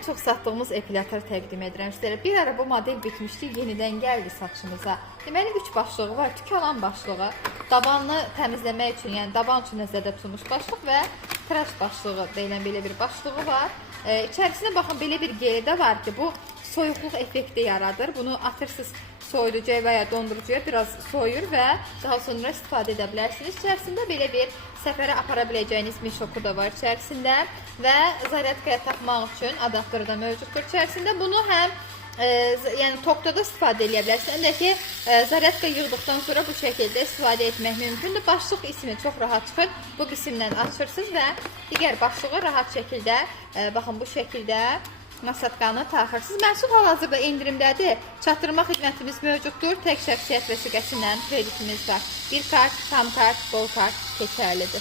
ən çox satdığımız epilator təqdim edirəm sizlərə. Bir ara bu model bitmişdi, yenidən gəldi saçımıza. Deməli 3 başlığı var, tük alan başlığı, dabanını təmizləmək üçün, yəni daban üçün nəzərdə tutulmuş başlıq və tıraş başlığı deyilən belə bir başlığı var. İçərisində baxın belə bir geli də var ki, bu soyuqluq effekti yaradır. Bunu atırsınız soyuducuya və ya dondurucuya, biraz soyur və daha sonra istifadə edə bilərsiniz. İçərisində belə bir səfərə apara biləcəyiniz mişoku da var içərisində və zaryadkaya taxmaq üçün adaptörü də mövcuddur içərisində. Bunu həm yəni tokda da istifadə edə bilərsiniz. Həm də ki, zaryadka yığdıqdan sonra bu şəkildə istifadə etmək mümkündür. Başlıq ismi çox rahat çıxır. Bu qismdən açırsınız və digər başlığı rahat şəkildə, baxın bu şəkildə nasatqanı taxırsınız. Məhsul hal-hazırda endirimdədir. Çatdırma xidmətimiz mövcuddur. Tək şəxsiyyət vəsiqəsindən kreditimiz var. Bir kart, tam kart, bol kart keçərlidir.